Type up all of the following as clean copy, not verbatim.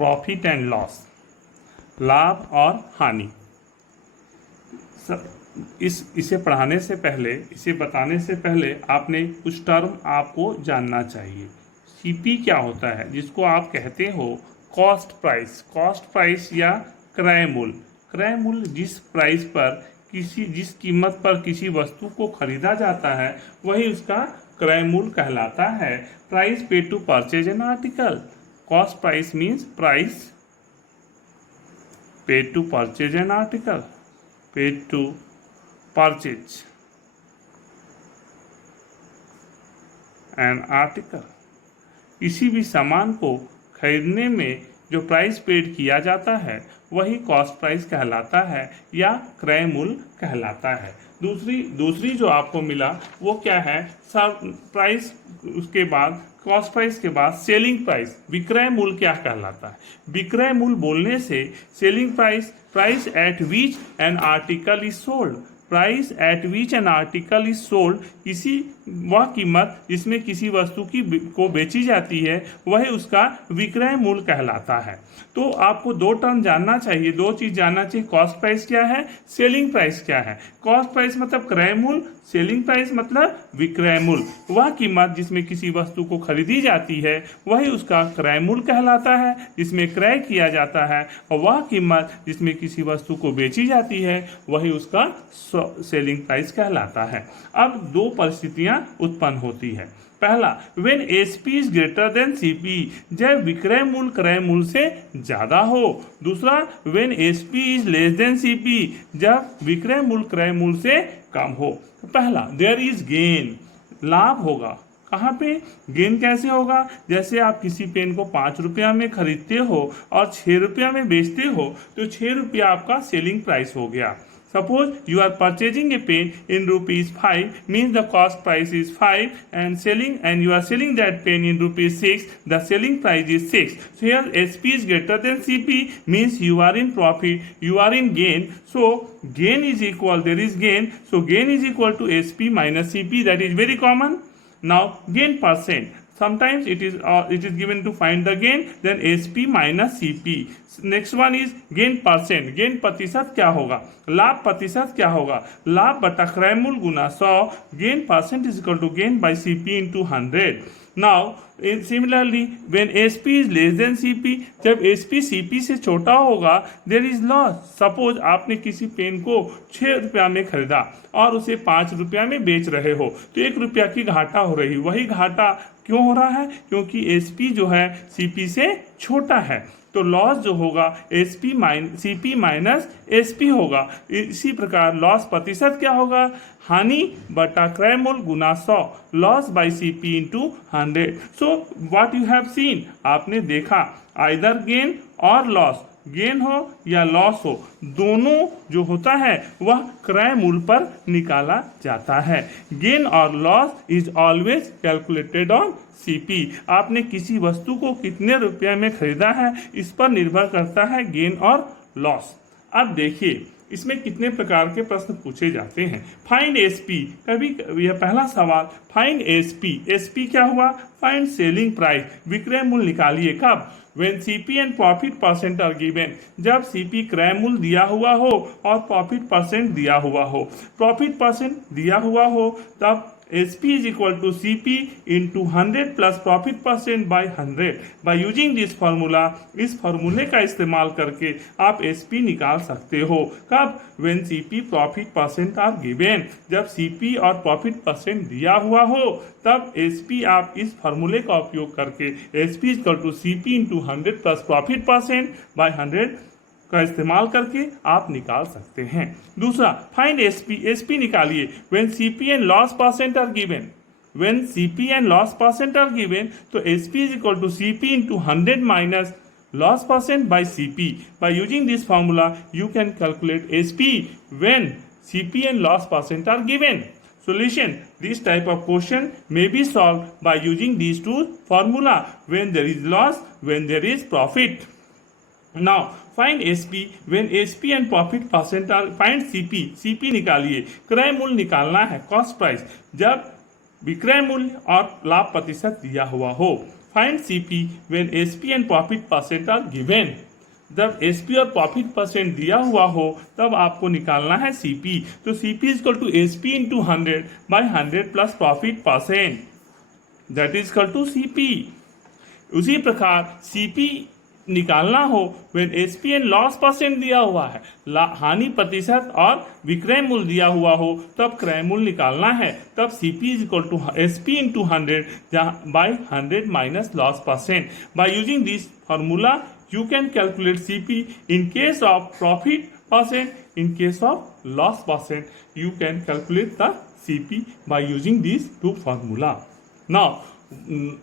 Profit and loss, लाभ और हानि। इसे पढ़ाने से पहले, इसे बताने से पहले आपने कुछ टर्म आपको जानना चाहिए। सीपी क्या होता है, जिसको आप कहते हो कॉस्ट प्राइस। कॉस्ट प्राइस या क्रय मूल्य। क्रय मूल्य जिस प्राइस पर जिस कीमत पर किसी वस्तु को खरीदा जाता है वही उसका क्रय मूल्य कहलाता है। Price paid to purchase an article. Cost price means price paid to purchase an article, paid to purchase an article. किसी भी सामान को खरीदने में जो प्राइस पेड किया जाता है वही कॉस्ट प्राइस कहलाता है या क्रय मूल्य कहलाता है। दूसरी जो आपको मिला वो क्या है, सब प्राइस, उसके बाद कॉस्ट प्राइस के बाद सेलिंग प्राइस, विक्रय मूल्य क्या कहलाता है। विक्रय मूल्य बोलने से selling price, price at which an article is sold, price at which an article is sold, किसी वह कीमत जिसमें किसी वस्तु को बेची जाती है वह उसका विक्रय मूल्य कहलाता है। तो आपको दो टर्म जानना चाहिए, दो चीज जानना चाहिए। कॉस्ट प्राइस क्या है, सेलिंग प्राइस क्या है। कॉस्ट प्राइस मतलब क्रय मूल्य, सेलिंग प्राइस मतलब विक्रय मूल्य। वह कीमत जिसमें किसी वस्तु को खरीदी जाती है वही उसका क्रय मूल्य कहलाता है, जिसमें क्रय किया जाता है, और वह कीमत जिसमें किसी वस्तु को बेची जाती है वही उसका सेलिंग प्राइस कहलाता है। अब दो परिस्थितियां उत्पन्न होती है। पहला, when SP is greater than CP, जब विक्रय मूल्य क्रय मूल्य से ज्यादा हो। दूसरा, when SP is less then CP, जब विक्रय मूल्य क्रय मूल्य से कम हो। पहला, देयर इज गेन, लाभ होगा। कहाँ पे गेन कैसे होगा, जैसे आप किसी पेन को 5 रुपया में खरीदते हो और 6 रुपया में बेचते हो तो 6 रुपया आपका सेलिंग प्राइस हो गया। Suppose you are purchasing a pen in rupees 5, means the cost price is 5, and you are selling that pen in rupees 6, the selling price is 6. So here SP is greater than CP, means you are in profit, you are in gain. So gain is equal, there is gain. So gain is equal to SP minus CP, that is very common. Now gain percent. Sometimes it is given to find the gain, then SP minus CP. Next one is gain percent. Gain प्रतिशत क्या होगा, लाभ प्रतिशत क्या होगा, लाभ बटा क्रय मूल्य गुना 100। Gain percent is equal to gain by CP into 100। Now similarly when SP is less than CP, जब SP CP से छोटा होगा देयर इज लॉस। सपोज आपने किसी पेन को 6 रुपया में खरीदा और उसे 5 रुपया में बेच रहे हो तो 1 रुपया की घाटा हो रही। वही घाटा क्यों हो रहा है, क्योंकि SP जो है CP से छोटा है, तो लॉस जो होगा CP माइनस SP होगा। इसी प्रकार लॉस प्रतिशत क्या होगा, हानि बटा क्रय मूल्य गुना 100, loss by CP into 100। So what you have seen, आपने देखा आइदर गेन और लॉस, गेन हो या लॉस हो, दोनों जो होता है वह क्रय मूल्य पर निकाला जाता है। गेन और loss is always calculated on CP। आपने किसी वस्तु को कितने रुपये में खरीदा है इस पर निर्भर करता है गेन और लॉस। अब देखिए इसमें कितने प्रकार के प्रश्न पूछे जाते हैं। फाइंड SP, कभी यह पहला सवाल, फाइंड SP क्या हुआ, फाइंड सेलिंग प्राइस, विक्रय मूल्य निकालिए। कब, When CP and profit percent are given, जब CP क्रय मूल्य दिया हुआ हो और प्रॉफिट परसेंट दिया हुआ हो। प्रॉफिट परसेंट दिया हुआ हो तब SP is equal to CP into 100 plus profit percent by 100. By using this formula, इस फॉर्मूले का इस्तेमाल करके आप SP निकाल सकते हो। कब, when CP profit percent are given, जब CP और प्रॉफिट परसेंट दिया हुआ हो तब SP आप इस फॉर्मूले का उपयोग करके SP is equal to CP into 100 plus profit percent by 100 का इस्तेमाल करके आप निकाल सकते हैं। दूसरा, फाइंड SP निकालिए। When CP and loss percent are given, when CP and loss percent are given तो SP is equal to CP into 100 minus loss percent by CP। By using this formula you can calculate SP when CP and loss percent are given. Solution, this type of question may be solved by using these two formula, when there is loss, when there is profit. Now find SP when SP and profit percent are, find CP निकालिए। क्रय मूल्य निकालना है, cost price, जब विक्रय मूल्य और लाभ प्रतिशत दिया हुआ हो। Find CP when SP and profit percent are given. जब SP और प्रॉफिट परसेंट दिया हुआ हो तब आपको निकालना है CP. तो CP is equal to SP into 100 by 100 plus profit percent, that is equal to CP. उसी प्रकार CP निकालना हो when SP and loss percent दिया हुआ है, हानि प्रतिशत और विक्रय मूल्य दिया हुआ हो, तब क्रय मूल्य निकालना है. तब CP is equal to SP into 100 by 100 minus loss percent. By using this formula you can calculate CP in case of profit percent, in case of loss percent. You can calculate the CP by using these two formula. Now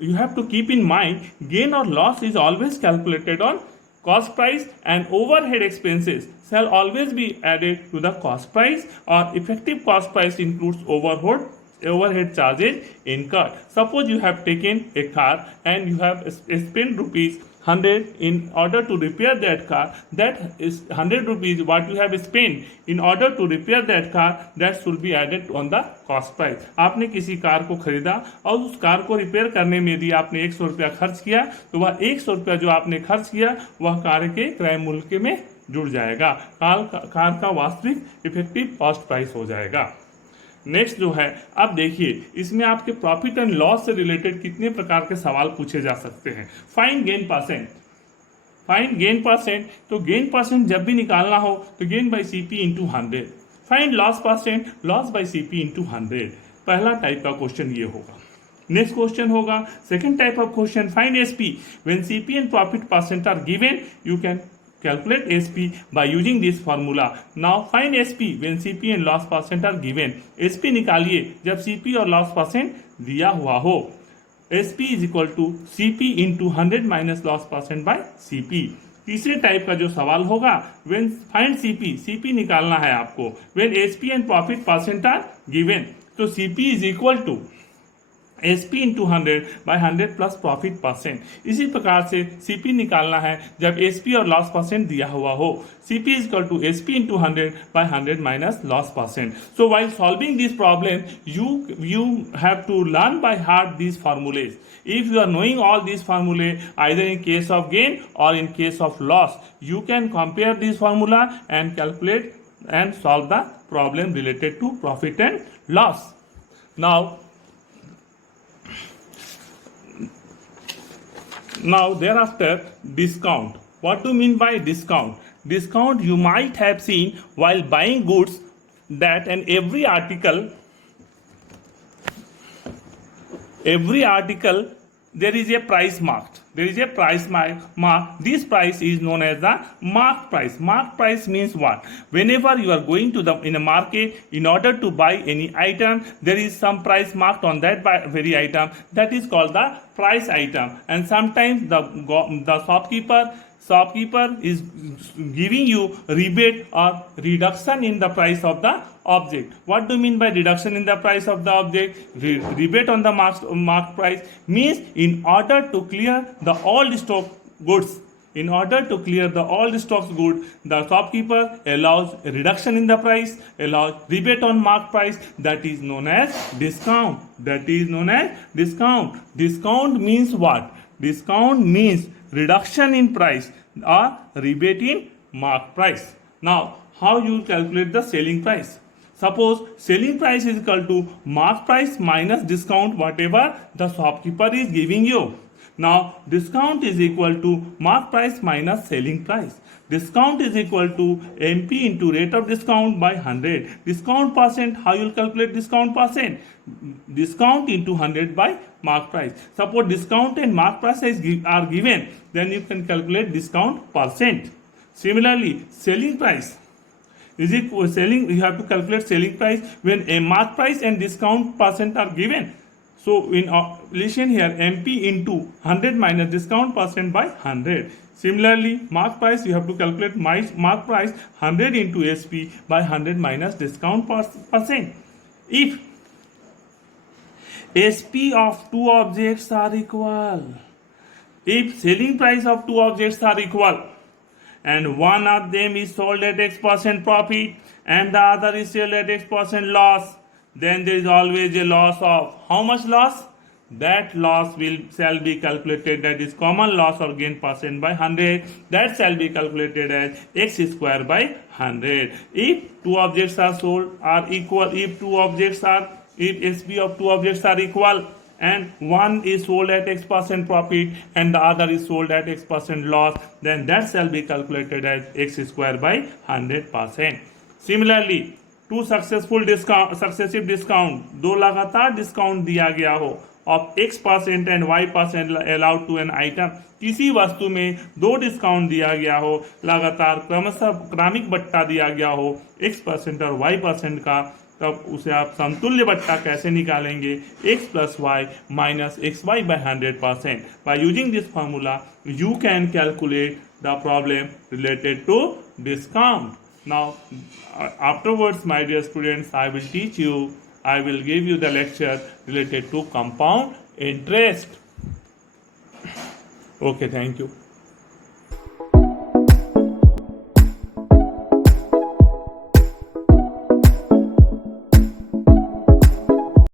you have to keep in mind gain or loss is always calculated on cost price, and overhead expenses shall always be added to the cost price, or effective cost price includes overhead charges incurred. Suppose you have taken a car and you have spent rupees 100 in order to repair that car. That is 100 rupees what you have spent in order to repair that car, that should be added on the cost price. आपने किसी car को खरीदा और उस car को repair करने में यदि आपने 100 रुपया खर्च किया तो वह 100 रुपया जो आपने खर्च किया वह कार के क्रय मूल्य में जुड़ जाएगा, कार का वास्तविक इफेक्टिव कॉस्ट प्राइस हो जाएगा. नेक्स्ट जो है, अब देखिए इसमें आपके प्रॉफिट एंड लॉस से रिलेटेड कितने प्रकार के सवाल पूछे जा सकते हैं. Find gain percent. Find gain percent, तो गेन परसेंट जब भी निकालना हो तो gain by CP into 100. Find loss percent, loss by CP into 100. पहला टाइप का क्वेश्चन ये होगा. नेक्स्ट क्वेश्चन होगा second type of question, find SP when CP and profit percent are given. You can calculate SP by using this formula. Now find SP when CP and loss percent are given. SP निकालिए जब CP और loss percent दिया हुआ हो. SP is equal to CP into 100 minus loss percent by CP. तीसरे type का जो सवाल होगा when find CP, CP निकालना है आपको when SP and profit percent are given. तो CP is equal to SP into 100 by 100 plus profit percent. इसी प्रकार से CP निकालना है जब SP और लॉस परसेंट दिया हुआ हो. CP is equal to SP into 100 by 100 minus loss percent. So while solving this problem you have to learn by heart these formulas. If you are knowing all these formulae, either in case of gain or in case of loss, you can compare this formula and calculate and solve the problem related to profit and loss. Now thereafter, discount. What do you mean by discount? Discount you might have seen while buying goods that and every article there is a price marked. There is a price mark. This price is known as the mark price. Mark price means what? Whenever you are going to in a market in order to buy any item, there is some price marked on that very item. That is called the price item. And sometimes the shopkeeper is giving you rebate or reduction in the price of the object. What do you mean by reduction in the price of the object? Rebate on the mark price means in order to clear the old stock goods. In order to clear the old stock goods, the shopkeeper allows a reduction in the price, allows rebate on mark price. That is known as discount. That is known as discount. Discount means what? Discount means reduction in price or rebate in mark price. Now, how you calculate the selling price? Suppose selling price is equal to mark price minus discount whatever the shopkeeper is giving you. Now, discount is equal to mark price minus selling price. Discount is equal to MP into rate of discount by 100. Discount percent, how you will calculate discount percent? Discount into 100 by mark price. Suppose discount and mark price are given, then you can calculate discount percent. Similarly, selling price is equal you have to calculate selling price when a mark price and discount percent are given. So in relation here, MP into 100 minus discount percent by 100. Similarly, mark price you have to calculate mark price 100 into SP by 100 minus discount percent. If SP of two objects are equal, if selling price of two objects are equal, and one of them is sold at X% profit and the other is sold at X% loss, then there is always a loss of how much loss? that loss shall be calculated, that is common loss or gain percent by 100, that shall be calculated as x square by 100. If two objects are sold are equal, if SB of two objects are equal and one is sold at x% profit and the other is sold at x% loss, then that shall be calculated as x square by 100%. Similarly, two successive discount, दो लगातार discount दिया गया हो of x% and y% allowed to an item, किसी वस्तु में दो discount दिया गया हो, लगातार क्रमशः क्रमिक बट्टा दिया गया हो x% और y% का, तब उसे आप समतुल्य बट्टा कैसे निकालेंगे? x plus y minus x y by 100%. By using this formula you can calculate the problem related to discount. Now, afterwards, my dear students, I will give you the lecture related to compound interest. Okay, thank you.